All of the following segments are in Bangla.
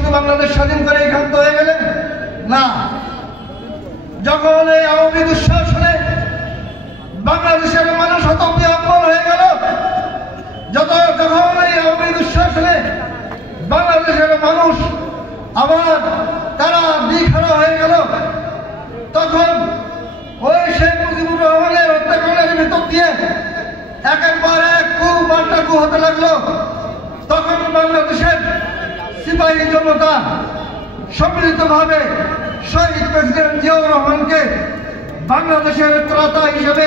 শুধু বাংলাদেশ স্বাধীন করে ক্ষান্ত হয়ে গেলেন না, যখন এই আওয়ামী দুঃশাসনে বাংলাদেশের মানুষ হতবিহ্বল হয়ে গেল, যখন এই আওয়ামী দুঃশাসনে বাংলাদেশের মানুষ আবার তারা দিশাহারা হয়ে গেল, তখন ওই শেখ মুজিবুর রহমানের হত্যাকাণ্ডের ভিতর দিয়ে একের পর এক কু পাল্টা কু হতে লাগলো। তখন বাংলাদেশের সিপাহী জনতা সম্মিলিতভাবে শহীদ প্রেসিডেন্ট জিয়াউর রহমানকে বাংলাদেশের ত্রাতা হিসেবে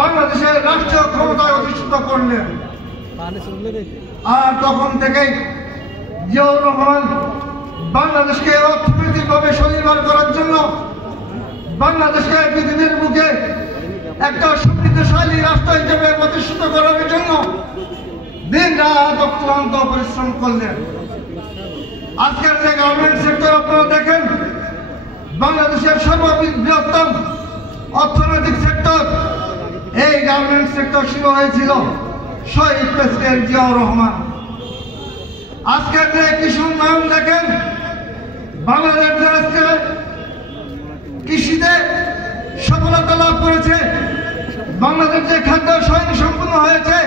বাংলাদেশের রাষ্ট্রীয় ক্ষমতায় অধিষ্ঠিত করলেন। আর তখন থেকেই জিয়াউর রহমান বাংলাদেশকে অর্থনৈতিকভাবে স্বনির্ভর করার জন্য, বাংলাদেশকে পৃথিবীর বুকে একটা সমৃদ্ধশালী রাষ্ট্র হিসেবে প্রতিষ্ঠিত করার জন্য দিন রাত অক্লান্ত পরিশ্রম করলেন। আজকের যে গার্মেন্ট সেক্টর আপনারা দেখেন, বাংলাদেশের সর্ববৃহত্তম অর্থনৈতিক সেক্টর, এই গার্মেন্ট সেক্টর শুরু হয়েছিল শহীদ প্রেসিডেন্ট জিয়াউর রহমান। আজকের যে কৃষি উন্নয়ন দেখেন, বাংলাদেশ আজকে কৃষিতে সফলতা লাভ করেছে, বাংলাদেশ যে খাদ্য স্বয়ংসম্পূর্ণ হয়েছে,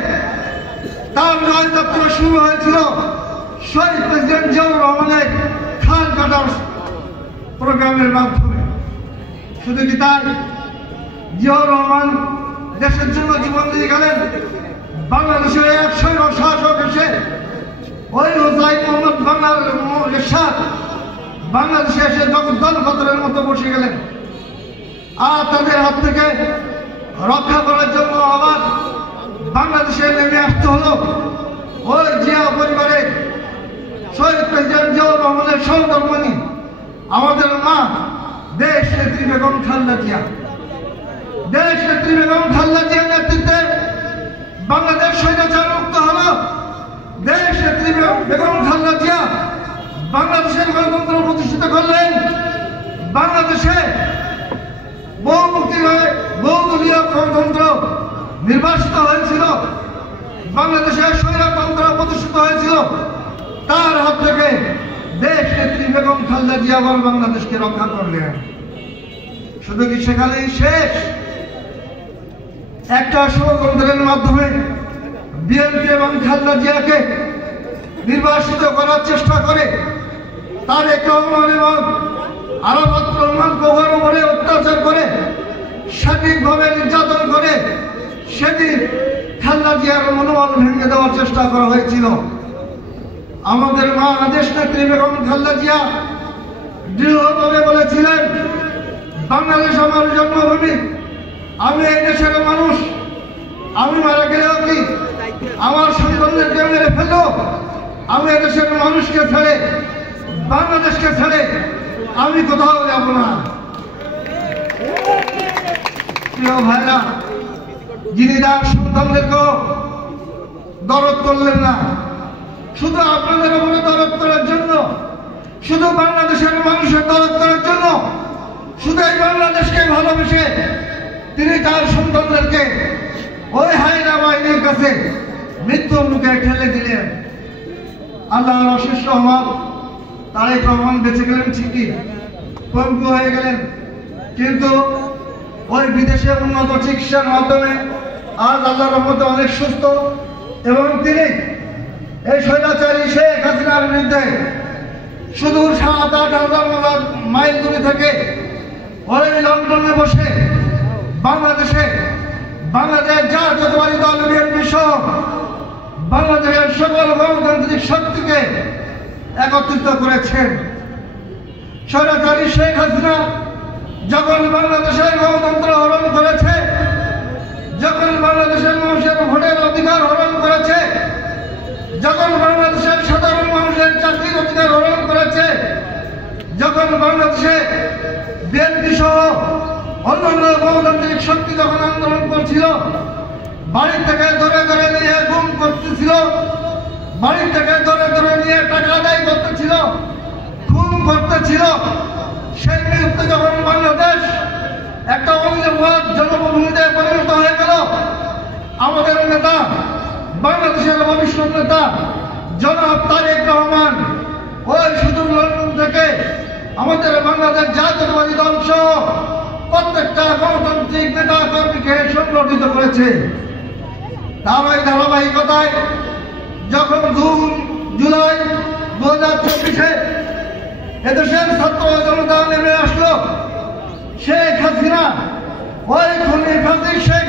তার নয় যাত্রা শুরু হয়েছিল শহীদ প্রেসিডেন্ট জিয়াউর রহমানের খাল কাটার প্রোগ্রামের মাধ্যমে। শুধু কি তাই, জিয়াউর রহমান দেশের জন্য জীবন দিয়ে গেলেন। বাংলাদেশের এক সৈন্য শাসক এসে ওই হোসাইন মোহাম্মদ বাংলাদেশে এসে জগদ্দল পাথরের মতো বসে গেলেন। আর তাদের হাত থেকে রক্ষা করার জন্য আবার বাংলাদেশে নেমে আসতে হলো ওই জিয়া পরিবারের শহীদ প্রেসিডেন্ট জিয়াউর রহমানের সহধর্মিণী আমাদের মা দেশ নেত্রী বেগম খালেদা জিয়া। দেশ নেত্রী বেগম খালেদা জিয়ার নেতৃত্বে বাংলাদেশ স্বৈরাচার মুক্ত হলো। দেশ নেত্রী বেগম খালেদা জিয়া বাংলাদেশের গণতন্ত্র প্রতিষ্ঠিত করলেন। বাংলাদেশে বহুদলীয় গণতন্ত্র নির্বাচিত হয়েছিল, বাংলাদেশের স্বৈরতন্ত্র প্রতিষ্ঠিত হয়েছিল। তার হাত থেকে দেশ নেত্রী বেগম খালেদা জিয়া আবার বাংলাদেশকে রক্ষা করলেন। শুধু কি সেখানেই শেষ? একটা ষড়যন্ত্রের মাধ্যমে বিএনপি এবং খালেদা জিয়াকে নির্বাসিত করার চেষ্টা করে তারেক রহমান এবং আরাফাত রহমান প্রধান উপরে অত্যাচার করে শারীরিকভাবে নির্যাতন করে সেদিন খালেদা জিয়ার মনোবল ভেঙে দেওয়ার চেষ্টা করা হয়েছিল। আমাদের মা দেশ নেত্রী বেগম খালেদা জিয়া দৃঢ়ভাবে বলেছিলেন, বাংলাদেশ আমার জন্মভূমি, আমি এই দেশের মানুষ, আমি মারা গেলেও কি আমার সন্তানদেরকে মেরে ফেললো, আমি এদেশের মানুষকে ছেড়ে বাংলাদেশকে ছেড়ে আমি কোথাও যাব না। প্রিয় ভাইরা, যিনি তার সন্তানদেরকেও দরদ করলেন না, শুধু আপনাদের উপরে দরদ করার জন্য, শুধু বাংলাদেশের মানুষের দরদ করার জন্য, শুধু এই বাংলাদেশকে ভালোবেসে তিনি তার সন্তানদেরকে ওই হায়না বাহিনীর কাছে মৃত্যুর মুখে ঠেলে দিলেন। আল্লাহর অশেষ রহমত, তারেক রহমান বেঁচে গেলেন ঠিকই, পঙ্গু হয়ে গেলেন, কিন্তু ওই বিদেশে উন্নত চিকিৎসার মাধ্যমে আজ আল্লাহর রহমতে অনেক সুস্থ এবং তিনি এই স্বৈরাচারী শেখ হাসিনার বিরুদ্ধে সুদূর 7-8 মাইল দূরে থেকে ওই লন্ডনে বসে বাংলাদেশ জাতীয়তাবাদী দল বিএনপি সহ বাংলাদেশের সকল গণতান্ত্রিক শক্তিকে একত্রিত করেছেন। স্বৈরাচারী শেখ হাসিনা যখন বাংলাদেশের গণতন্ত্র হরণ করেছে, যখন বাংলাদেশের মানুষের ভোটের অধিকার হরণ করেছে, যখন বাংলাদেশের সাধারণ মানুষের চাকরির অধিকার হরণ করেছে, যখন বাংলাদেশে বিএনপি সহ অন্যান্য গণতান্ত্রিক শক্তি যখন আন্দোলন করছিল, বাড়ি থেকে ধরে ধরে নিয়ে গুম করতেছিল, বাড়ি থেকে ধরে ধরে নিয়ে টাকা আদায় করতেছিল, খুন করতেছিল, সেই মুহূর্তে যখন বাংলাদেশ একটা অনিরাপদ জনবহুল পরিণত হয়ে গেল, আমাদের নেতা, বাংলাদেশের ভবিষ্যৎ নেতা জনাব তারেক রহমান ওই বাংলাদেশ জাতীয়তাবাদী দল সহ প্রত্যেকটা গণতান্ত্রিক নেতা কর্মীকে সংগঠিত করেছে। তার ওই ধারাবাহিকতায় যখন জুলাই 2024-এ এদেশের ছাত্র জনতা নেমে আসলো, শেখ হাসিনা ওই খুনি ফাঁসি শেখ